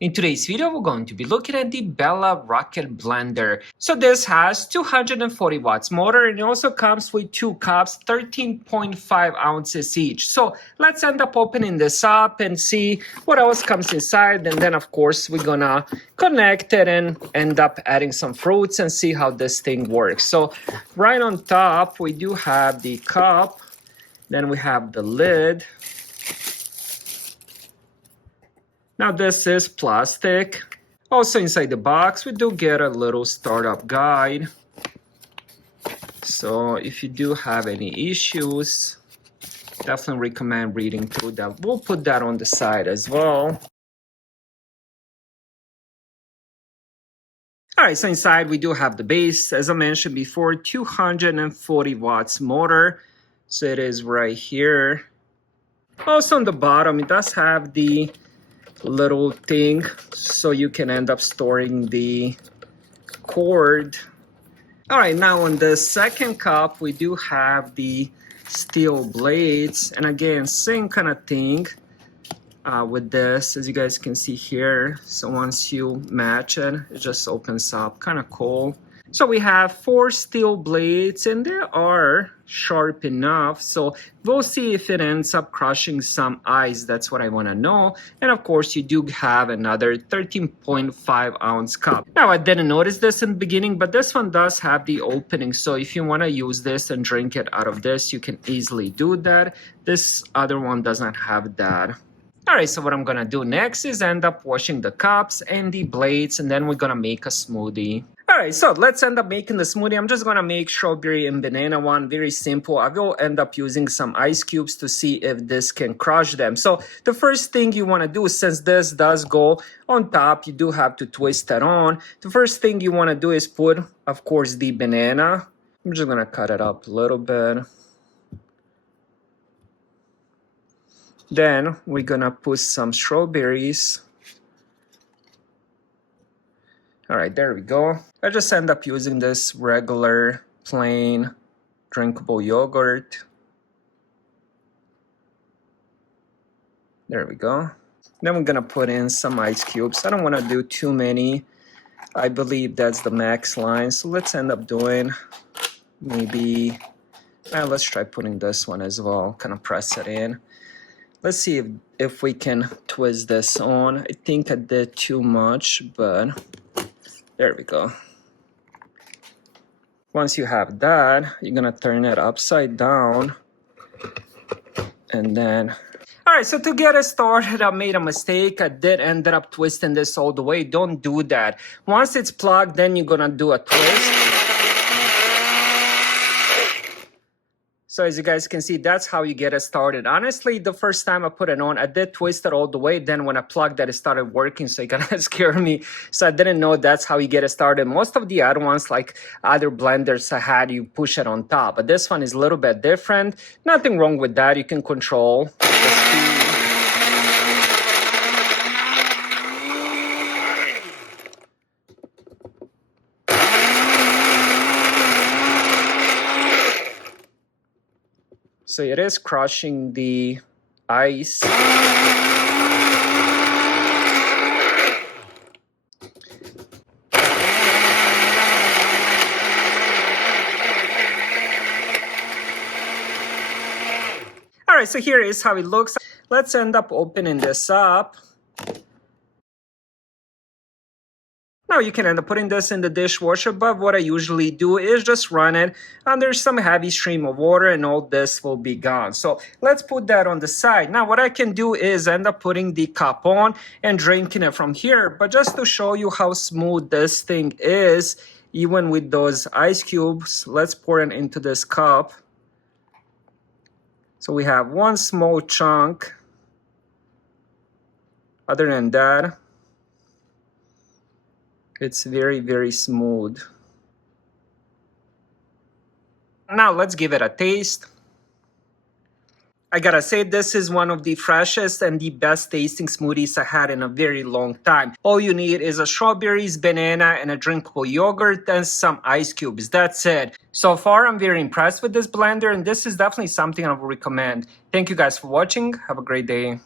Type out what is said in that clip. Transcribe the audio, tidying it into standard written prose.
In today's video, we're going to be looking at the Bella Rocket Blender. So this has 240 watts motor and it also comes with two cups, 13.5 ounces each. So let's end up opening this up and see what else comes inside. And then of course, we're gonna connect it and end up adding some fruits and see how this thing works. So right on top, we do have the cup. Then we have the lid. Now this is plastic. Also inside the box, we do get a little startup guide. So if you do have any issues, definitely recommend reading through that. We'll put that on the side as well. All right, so inside we do have the base. As I mentioned before, 240 watts motor. So it is right here. Also on the bottom, it does have the little thing so you can end up storing the cord. All right, now on the second cup we do have the steel blades, and again same kind of thing with this, as you guys can see here. So once you match it, it just opens up, kind of cool. So we have 4 steel blades and they are sharp enough. So we'll see if it ends up crushing some ice. That's what I want to know. And of course, you do have another 13.5 ounce cup. Now, I didn't notice this in the beginning, but this one does have the opening. So if you want to use this and drink it out of this, you can easily do that. This other one does not have that. All right, so what I'm gonna do next is end up washing the cups and the blades, and then we're gonna make a smoothie. All right, so let's end up making the smoothie. I'm just gonna make strawberry and banana one, very simple. I will end up using some ice cubes to see if this can crush them. So the first thing you wanna do, since this does go on top, you do have to twist it on. The first thing you wanna do is put, of course, the banana. I'm just gonna cut it up a little bit. Then we're gonna put some strawberries. All right, there we go. I just end up using this regular plain drinkable yogurt. There we go. Then we're gonna put in some ice cubes. I don't wanna do too many. I believe that's the max line. So let's end up doing maybe, let's try putting this one as well, kind of press it in. Let's see if we can twist this on. I think I did too much, but there we go. Once you have that, you're gonna turn it upside down. And then, all right, so to get it started, I made a mistake. I did end up twisting this all the way. Don't do that. Once it's plugged, then you're gonna do a twist. So as you guys can see, that's how you get it started. Honestly, the first time I put it on, I did twist it all the way. Then when I plugged that, it started working. So it kind of scared me. So I didn't know that's how you get it started. Most of the other ones, like other blenders I had, you push it on top. But this one is a little bit different. Nothing wrong with that. You can control the speed. So it is crushing the ice. All right, so here is how it looks. Let's end up opening this up. Now you can end up putting this in the dishwasher, but what I usually do is just run it under some heavy stream of water and all this will be gone. So let's put that on the side. Now what I can do is end up putting the cup on and drinking it from here. But just to show you how smooth this thing is, even with those ice cubes, let's pour it into this cup. So we have one small chunk. Other than that, it's very, very smooth. Now let's give it a taste. I gotta say, this is one of the freshest and the best tasting smoothies I had in a very long time. All you need is a strawberries, banana, and a drinkable yogurt and some ice cubes. That's it. So far, I'm very impressed with this blender, and this is definitely something I would recommend. Thank you guys for watching. Have a great day.